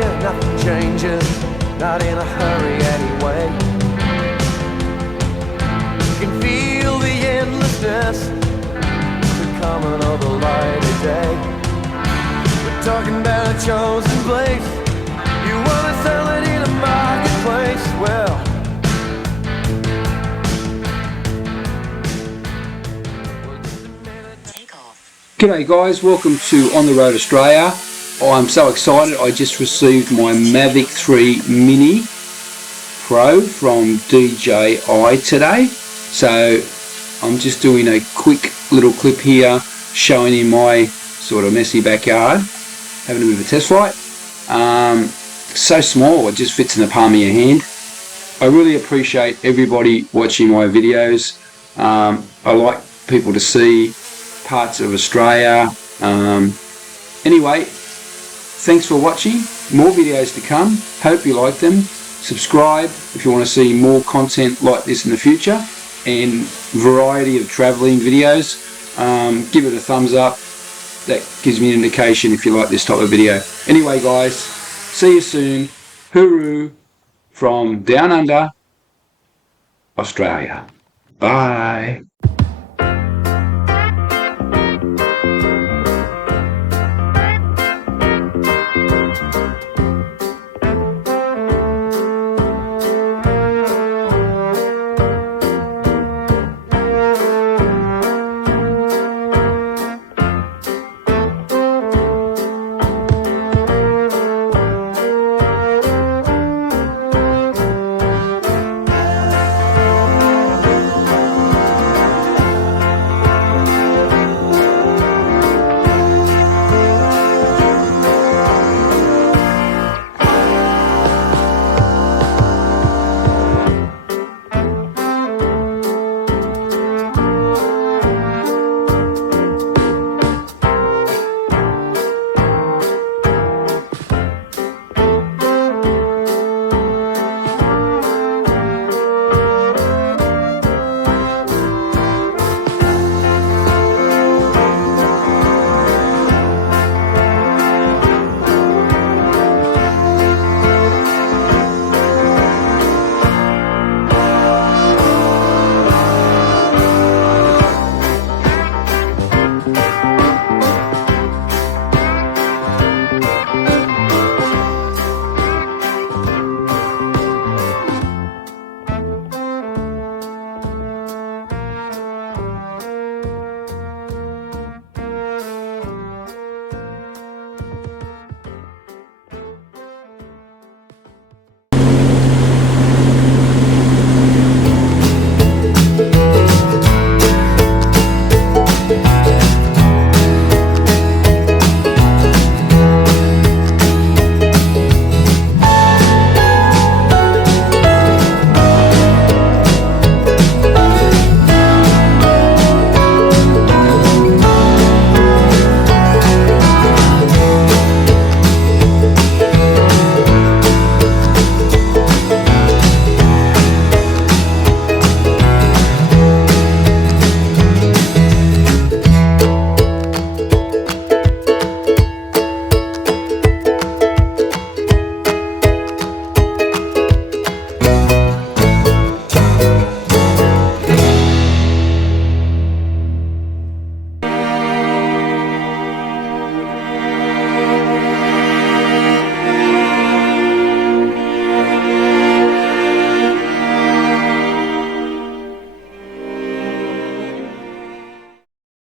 here, nothing changes, not in a hurry anyway. You can feel the endlessness, the coming of the light of day. We're talking about a chosen place. You wanna sell it in a marketplace? Well, g'day guys, welcome to On the Road Australia. I'm so excited, I just received my Mavic 3 Mini Pro from DJI today. So I'm just doing a quick little clip here showing in my sort of messy backyard, having a bit of a test flight. So small, it just fits in the palm of your hand. I really appreciate everybody watching my videos. I like people to see parts of Australia. Anyway, thanks for watching. More videos to come. Hope you like them. Subscribe if you want to see more content like this in the future and variety of traveling videos. Give it a thumbs up. That gives me an indication if you like this type of video. Anyway guys, see you soon. Hooroo from down under Australia. Bye.